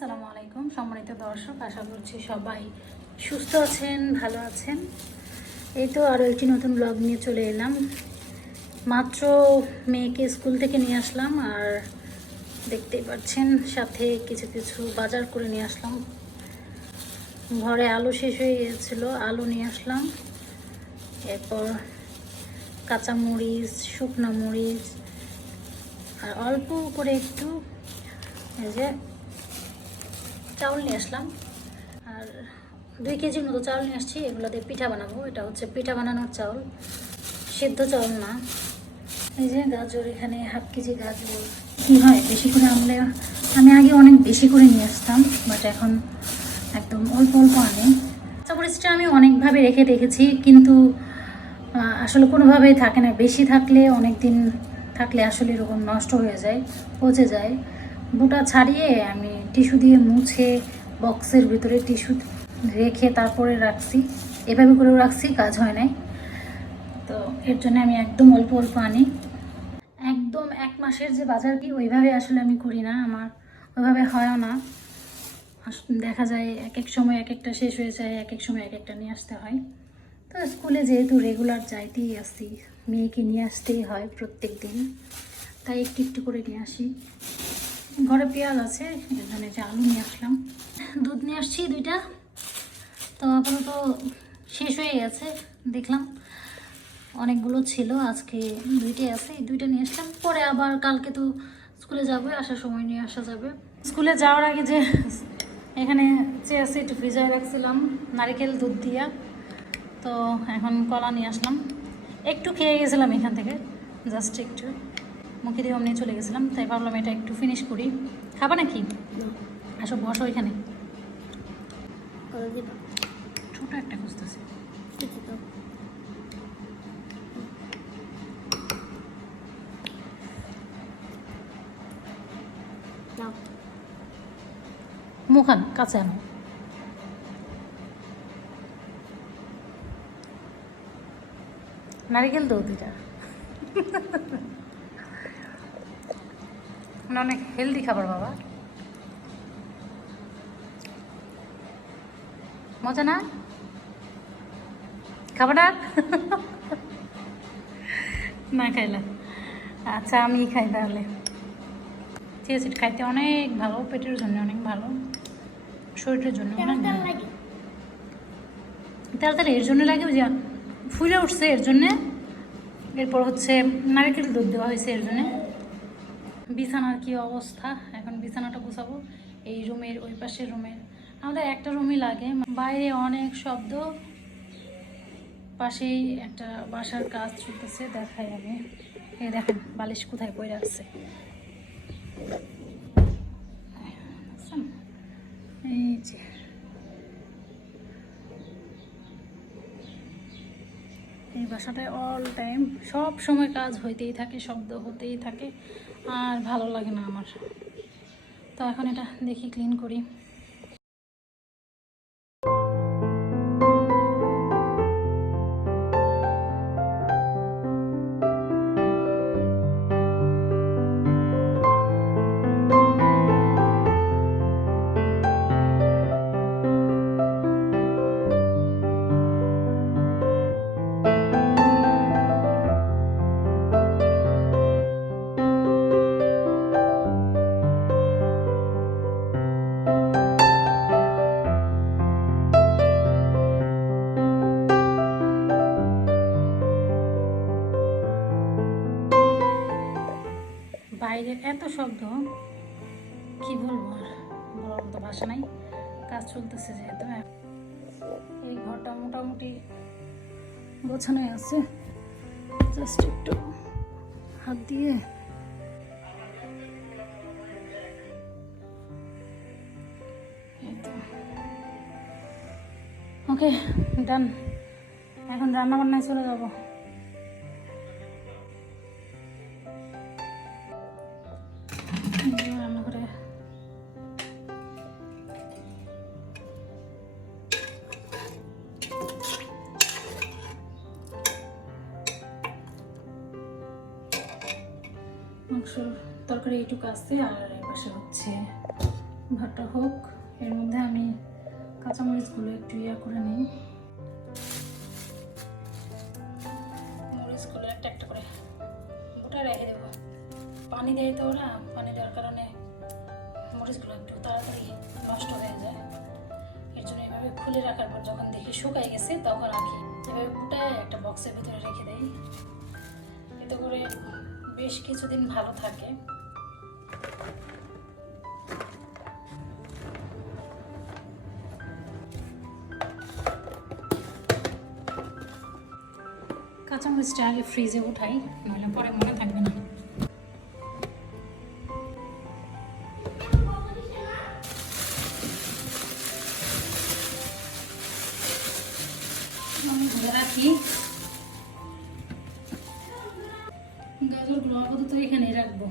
আসসালামু আলাইকুম সম্মানিত দর্শক, আশা করছি সবাই সুস্থ আছেন, ভালো আছেন। এই তো আরও একটি নতুন ব্লগ নিয়ে চলে এলাম। মাত্র মেয়েকে স্কুল থেকে নিয়ে আসলাম, আর দেখতেই পাচ্ছেন সাথে কিছু কিছু বাজার করে নিয়ে আসলাম। ঘরে আলু শেষ হয়ে গিয়েছিল, আলু নিয়ে আসলাম। এরপর কাঁচামরিচ, শুকনো মরিচ, আর অল্প করে একটু এই যে চাউল নিয়ে আসলাম। আর 2 কেজির মতো চাউল নিয়ে আসছি, এগুলো দিয়ে পিঠা বানাবো। এটা হচ্ছে পিঠা বানানোর চাউল, সিদ্ধ চাউল না। এই যে গাজর, এখানে হাফ কেজি গাজর। কী হয় বেশি করে আনলে, আমি আগে অনেক বেশি করে নিয়ে আসতাম, বাট এখন একদম অল্প অল্প আনি। কাঁচামরিচটা আমি অনেকভাবে রেখে দেখেছি, কিন্তু আসলে কোনোভাবেই থাকে না। বেশি থাকলে, অনেক দিন থাকলে আসলে এরকম নষ্ট হয়ে যায়, পচে যায়। বোটা ছাড়িয়ে আমি টিস্যু দিয়ে মুছে বক্সের ভিতরে টিস্যু রেখে তারপরে রাখছি। এভাবে করেও রাখছি, কাজ হয় নাই। তো এর জন্য আমি একদম অল্প অল্প আনি। একদম 1 মাসের যে বাজার কি ওইভাবে আসলে আমি করি না, আমার ওইভাবে হয়ও না। দেখা যায় এক এক সময় এক একটা শেষ হয়ে যায়, এক এক সময় এক একটা নিয়ে আসতে হয়। তো স্কুলে যেহেতু রেগুলার যাইতেই আসি, মেয়েকে নিয়ে আসতেই হয় প্রত্যেক দিন, তাই একটু একটু করে নিয়ে আসি। ঘরে পেঁয়াজ আছে, এর জন্য যে আলু নিয়ে আসলাম। দুধ নিয়ে আসছি 2টা, তো আপাতত শেষ হয়ে গেছে। দেখলাম অনেকগুলো ছিল, আজকে 2টাই আছে, এই 2টা নিয়ে আসলাম। পরে আবার কালকে তো স্কুলে যাবে, আসার সময় নিয়ে আসা যাবে। স্কুলে যাওয়ার আগে যে এখানে চিয়া সিড ভিজায় রাখছিলাম নারিকেল দুধ দিয়া, তো এখন কলা নিয়ে আসলাম। একটু খেয়ে গেছিলাম এখান থেকে, জাস্ট একটু মুখে দিয়ে অমনি চলে গেছিলাম, তাই ভাবলাম এটা একটু ফিনিশ করি। খাবা নাকি? আসো বসো এখানে। ছোটো একটা খুঁজতেছি। মুখান কাছে আনো। নারিকেল দুধ এটা মানে অনেক হেলদি খাবার বাবা। মজা না? খাবার না খাইলা? আচ্ছা আমি খাই তাহলে। চিয়া সিড খাইতে অনেক ভালো, পেটের জন্য অনেক ভালো, শরীরের জন্য অনেক ভালো। তাড়াতাড়ি এর জন্য লাগে, যে ফুলে উঠছে এর জন্যে। এরপর হচ্ছে নারকেল দুধ দেওয়া হয়েছে এর জন্যে। বিছানার কি অবস্থা, এখন বিছানাটা গুছাবো। এই রুমের, ওই পাশের রুমের, আমাদের একটা রুমই লাগে। বাইরে অনেক শব্দ, পাশেই একটা বাসার কাজ চলতেছে, দেখাই আমি। এই দেখেন বালিশ কোথায় পড়ে রাখছে। এই যে এই বাসাটায় অল টাইম সব সময় কাজ হইতেই থাকে, শব্দ হতেই থাকে, আর ভালো লাগে না আমার। তো এখন এটা দেখি ক্লিন করি। বাইরের এত শব্দ, কি বলবো, আর বলার মতো ভাষা নাই। কাজ চলতেছে যেহেতু। এই ঘরটা মোটামুটি গোছানোই আছে, জাস্ট একটু হাত দিয়ে ওকে ডান। এখন রান্না বান্নায় চলে যাবো। রান্নাঘরে মাংসর তরকারি এইটুকু আছে, আর এই পাশে হচ্ছে ভাতটা হোক, এর মধ্যে আমি কাঁচামরিচগুলো একটু করে নিই। মরিচগুলো একটা একটা করে গোটা রেখে দেবো। পানি দেয় তো ওরা, পানি দেওয়ার কারণে মরিচগুলো একটু তাড়াতাড়ি নষ্ট হয়ে যায়। এর জন্য এভাবে খুলে রাখার পর যখন দেখি শুকাই গেছে তখন রাখি। এভাবে ফুটায় একটা বক্সের ভিতরে রেখে দেই, এতে করে বেশ কিছুদিন ভালো থাকে। কাঁচামরিচটা আগে ফ্রিজে উঠাই, নইলে পরে মনে থাকবে না। রাখি গাজরগুলো আপাতত এখানেই রাখবো।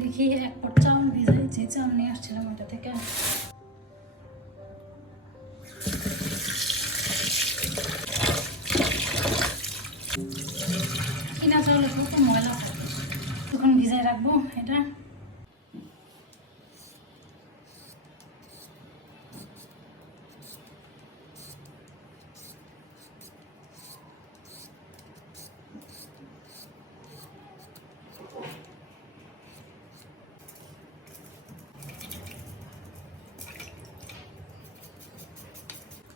দেখি এক পট চাউল ভিজাই, যে চাউল নিয়ে আসছিলাম ওটা থেকে। কিনা চাউলের তো ময়লা থাকে, তখন ভিজাই রাখবো এটা।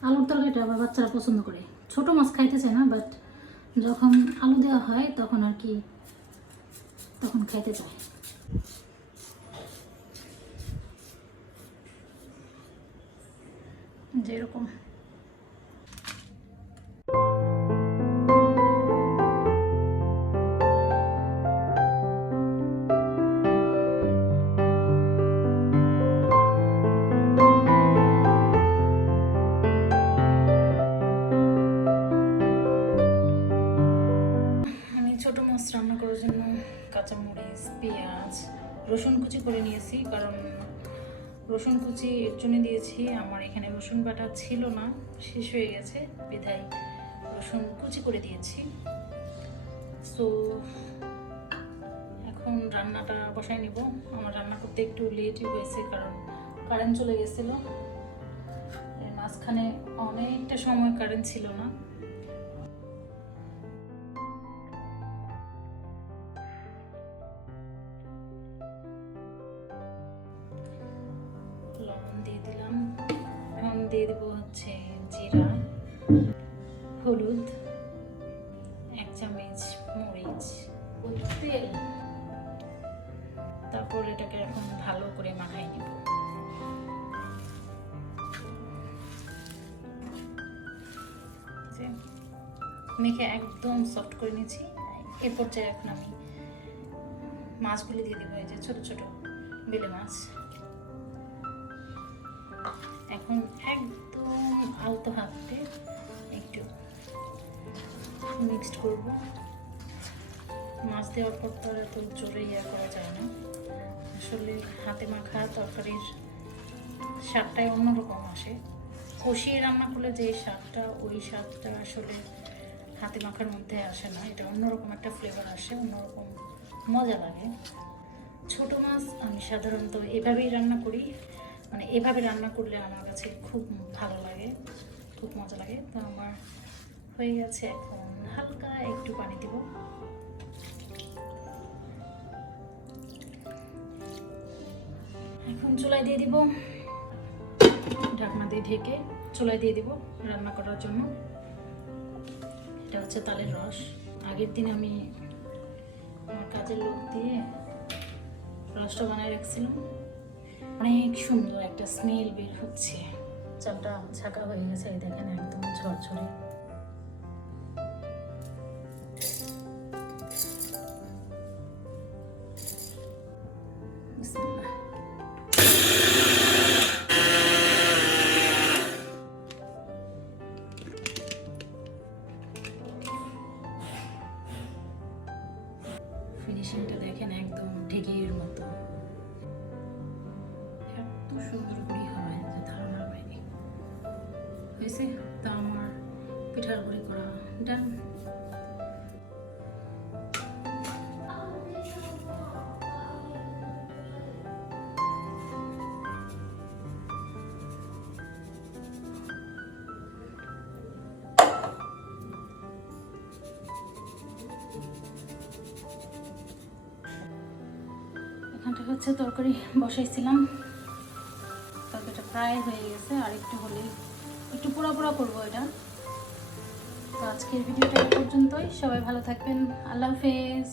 আলুর তরকারিটা আবার বাচ্চারা পছন্দ করে, ছোট মাছ খাইতে চায় না, বাট যখন আলু দেওয়া হয় তখন আর কি তখন খাইতে চায়। যেরকম ছোটো মাছ রান্না করার জন্য কাঁচামরিচ, পেঁয়াজ, রসুন কুচি করে নিয়েছি, কারণ রসুন কুচি এর জন্য দিয়েছি আমার এখানে রসুন বাটা ছিল না, শেষ হয়ে গেছে, বিধায় রসুন কুচি করে দিয়েছি। সো এখন রান্নাটা বসাই নেব। আমার রান্না করতে একটু লেটই হয়েছে, কারণ কারেন্ট চলে গেছিলো, মাঝখানে অনেকটা সময় কারেন্ট ছিল না। লবণ দিয়ে দিলাম, এখন দিয়ে দেবো হচ্ছে জিরা, হলুদ, 1 চামচ মরিচ, তেল। তারপর এটাকে এখন ভালো করে মাখাই নিব। মেখে একদম সফট করে নিয়েছি। এ পর্যায়ে এখন আমি মাছগুলি দিয়ে দেবো, এই যে ছোট ছোট বেলে মাছ। এখন একদম আলতো হাতে একটু মিক্সড করব। মাছ দেওয়ার পর তো আর এত জোরে করা যায় না, আসলে হাতে মাখা তরকারির স্বাদটাই অন্যরকম আসে। কষিয়ে রান্না করলে যে স্বাদটা, ওই স্বাদটা আসলে হাতে মাখার মধ্যে আসে না, এটা অন্যরকম একটা ফ্লেভার আসে, অন্যরকম মজা লাগে। ছোট মাছ আমি সাধারণত এভাবেই রান্না করি, মানে এভাবে রান্না করলে আমার কাছে খুব ভালো লাগে, খুব মজা লাগে। তো আমার হয়ে গেছে, এখন হালকা একটু পানি দিব। এখন চুলায় দিয়ে দিব, ঢাকনা দিয়ে ঢেকে চুলায় দিয়ে দিব রান্না করার জন্য। এটা হচ্ছে তালের রস। আগের দিন আমি আমার কাজের লোক দিয়ে রসটা বানায় রাখছিলাম, অনেক সুন্দর একটা স্মেল বের হচ্ছে। চালটা ছাকা হয়ে গেছে, এই দেখেন একদম ঝরঝরে। ফিনিশিংটা দেখেন একদম ঢেকির মতো, এত সুন্দর করে হয় যে ধারণার বাইরে হয়েছে। তা আমার পিঠার গুঁড়ি করা ডান। এখানটা হচ্ছে তরকারি বসাইছিলাম, তরকারিটা প্রায় হয়ে গেছে, আর একটু হলেই একটু পোড়া পোড়া করবো এটা। তো আজকের ভিডিওটা এই পর্যন্তই, সবাই ভালো থাকবেন, আল্লাহ হাফেজ।